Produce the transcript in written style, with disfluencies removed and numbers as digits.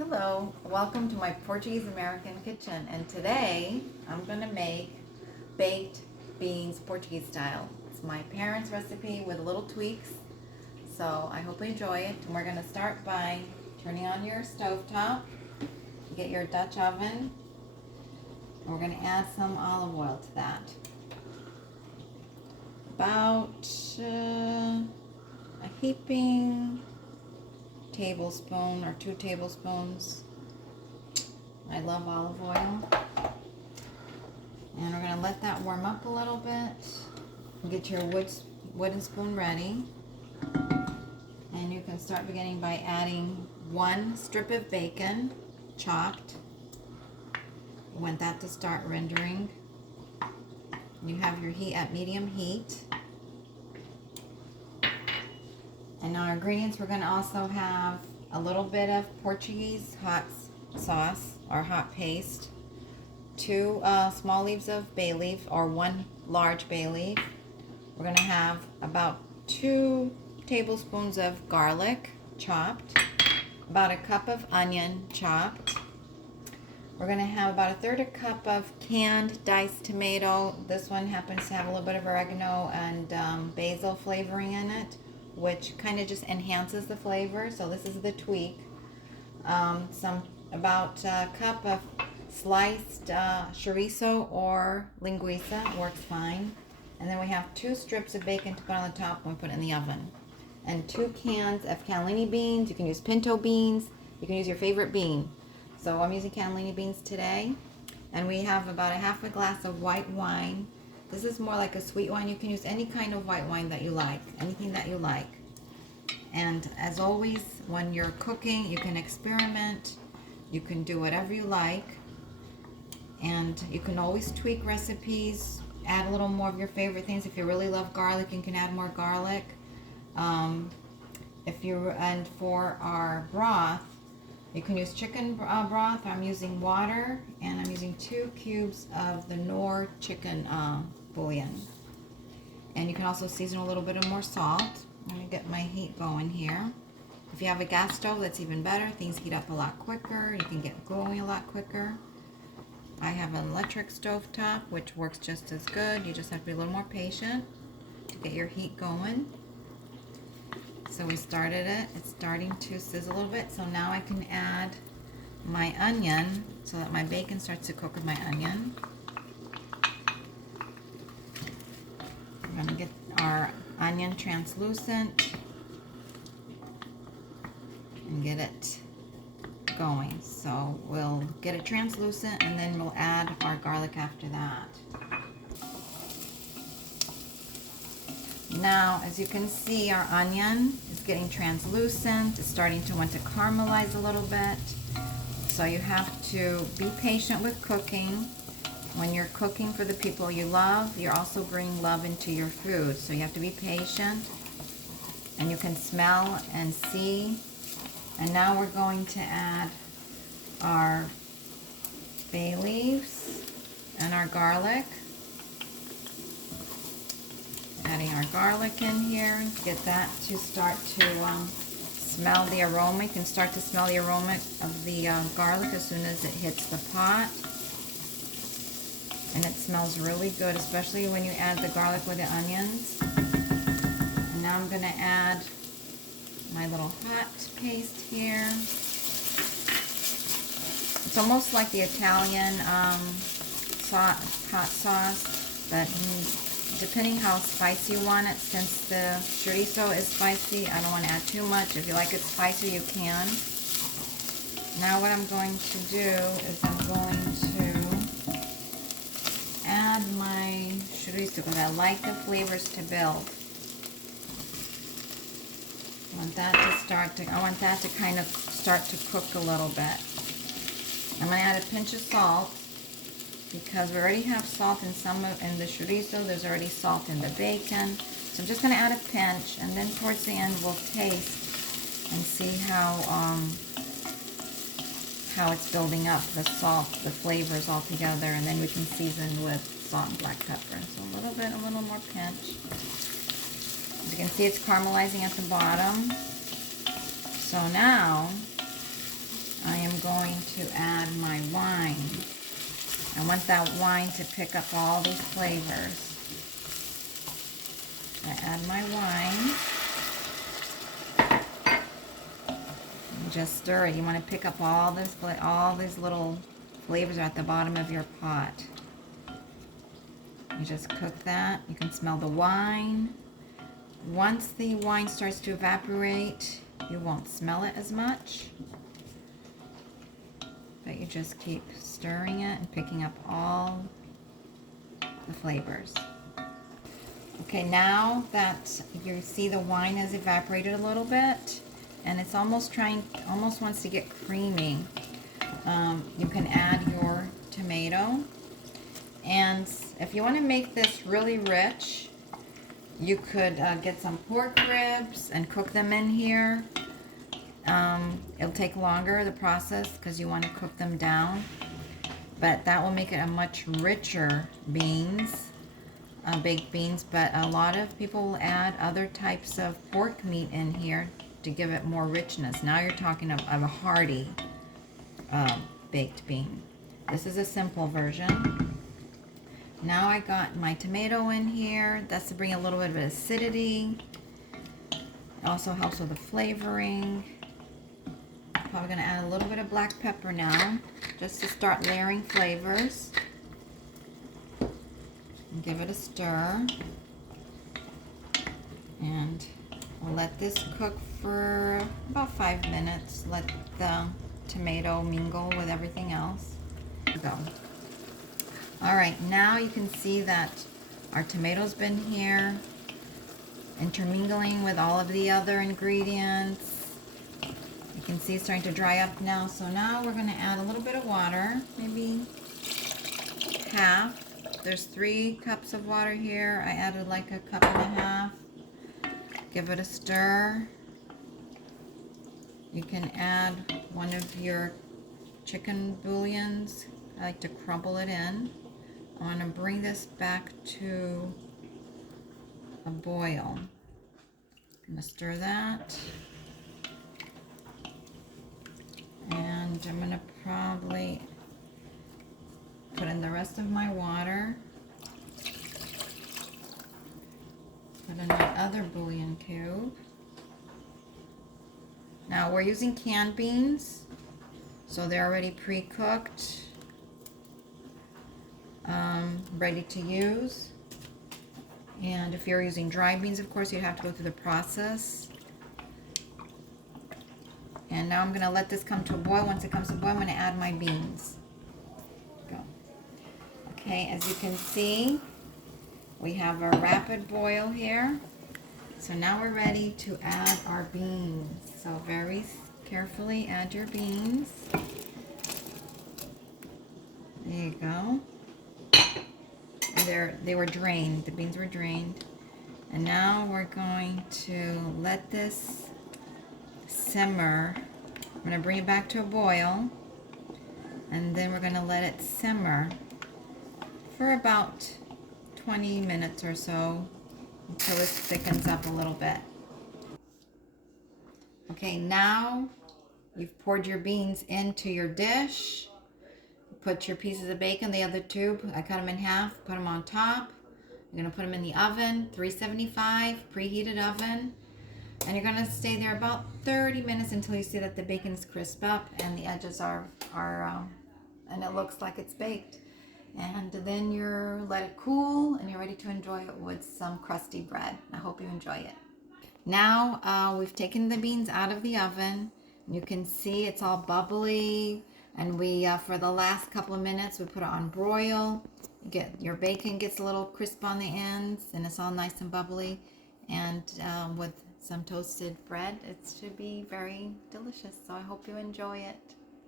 Hello, welcome to my Portuguese American kitchen, and today I'm going to make baked beans Portuguese style. It's my parents' recipe with little tweaks, so I hope you enjoy it. And we're going to start by turning on your stovetop, get your Dutch oven, and we're going to add some olive oil to that. About a heaping tablespoon or 2 tablespoons. I love olive oil. And we're going to let that warm up a little bit. Get your wooden spoon ready. And you can start beginning by adding 1 strip of bacon, chopped. You want that to start rendering. You have your heat at medium heat. And our ingredients, we're going to also have a little bit of Portuguese hot sauce or hot paste, 2 small leaves of bay leaf or 1 large bay leaf. We're going to have about 2 tablespoons of garlic chopped, about a cup of onion chopped. We're going to have about 1/3 cup of canned diced tomato. This one happens to have a little bit of oregano and basil flavoring in it, which kind of just enhances the flavor. So this is the tweak. About a cup of sliced chorizo or linguiça works fine. And then we have 2 strips of bacon to put on the top when we put it in the oven. And 2 cans of cannellini beans. You can use pinto beans. You can use your favorite bean. So I'm using cannellini beans today. And we have about 1/2 glass of white wine. This is more like a sweet wine. You can use any kind of white wine that you like, anything that you like. And as always, when you're cooking, you can experiment. You can do whatever you like. And you can always tweak recipes, add a little more of your favorite things. If you really love garlic, you can add more garlic. And for our broth, you can use chicken broth. I'm using water, and I'm using 2 cubes of the Knorr chicken bouillon. And you can also season a little bit of more salt. I'm going to get my heat going here. If you have a gas stove, that's even better. Things heat up a lot quicker. You can get going a lot quicker. I have an electric stove top, which works just as good. You just have to be a little more patient to get your heat going. So we started it. It's starting to sizzle a little bit. So now I can add my onion so that my bacon starts to cook with my onion. We're going to get our onion translucent and get it going. So we'll get it translucent and then we'll add our garlic after that. Now, as you can see, our onion is getting translucent. It's starting to want to caramelize a little bit. So you have to be patient with cooking. When you're cooking for the people you love, you're also bringing love into your food. So you have to be patient. And you can smell and see. And now we're going to add our bay leaves and our garlic. Adding our garlic in here, get that to start to smell the aroma. You can start to smell the aroma of the garlic as soon as it hits the pot. And it smells really good, especially when you add the garlic with the onions. And now I'm going to add my little hot paste here. It's almost like the Italian hot sauce, but depending how spicy you want it, since the chorizo is spicy, I don't want to add too much. If you like it spicy, you can. Now what I'm going to do is I'm going to add my chorizo because I like the flavors to build. I want that to kind of start to cook a little bit. I'm going to add a pinch of salt because we already have salt in the chorizo. There's already salt in the bacon. So I'm just going to add a pinch, and then towards the end we'll taste and see how it's building up, the salt, the flavors all together, and then we can season with salt and black pepper. So a little more pinch. As you can see, it's caramelizing at the bottom. So now I am going to add my wine. I want that wine to pick up all these flavors. I add my wine. And just stir it. You want to pick up all these little flavors are at the bottom of your pot. You just cook that. You can smell the wine. Once the wine starts to evaporate, you won't smell it as much. But you just keep stirring it and picking up all the flavors. Okay, now that you see the wine has evaporated a little bit and it's almost wants to get creamy, you can add your tomato. And if you want to make this really rich, you could get some pork ribs and cook them in here. It'll take longer, the process, because you want to cook them down. But that will make it a much richer baked beans. But a lot of people will add other types of pork meat in here to give it more richness. Now you're talking of a hearty baked bean. This is a simple version. Now I got my tomato in here. That's to bring a little bit of acidity. It also helps with the flavoring. Probably going to add a little bit of black pepper now, just to start layering flavors. And give it a stir. And we'll let this cook for about 5 minutes. Let the tomato mingle with everything else. Go. Alright, now you can see that our tomato's been here, intermingling with all of the other ingredients. You can see it's starting to dry up now, so now we're going to add a little bit of water, maybe half. There's 3 cups of water here. I added like a cup and a half. Give it a stir. You can add one of your chicken bouillons. I like to crumble it in. I want to bring this back to a boil. I'm going to stir that. And I'm going to probably put in the rest of my water. Put in my other bouillon cube. Now we're using canned beans, so they're already pre-cooked, ready to use. And if you're using dry beans, of course, you'd have to go through the process. And now I'm going to let this come to a boil. Once it comes to a boil, I'm going to add my beans. Go. Okay, as you can see, we have a rapid boil here. So now we're ready to add our beans. So very carefully add your beans. There you go. They were drained. The beans were drained. And now we're going to let this simmer. I'm going to bring it back to a boil. And then we're going to let it simmer for about 20 minutes or so until it thickens up a little bit. Okay, now you've poured your beans into your dish. Put your pieces of bacon, the other 2, I cut them in half, put them on top. You're going to put them in the oven, 375, preheated oven. And you're going to stay there about 30 minutes until you see that the bacon is crisp up and the edges are and it looks like it's baked. And then let it cool and you're ready to enjoy it with some crusty bread. I hope you enjoy it. Now we've taken the beans out of the oven. You can see it's all bubbly. And we, for the last couple of minutes, we put it on broil. Your bacon gets a little crisp on the ends, and it's all nice and bubbly. And with some toasted bread, it should be very delicious. So I hope you enjoy it.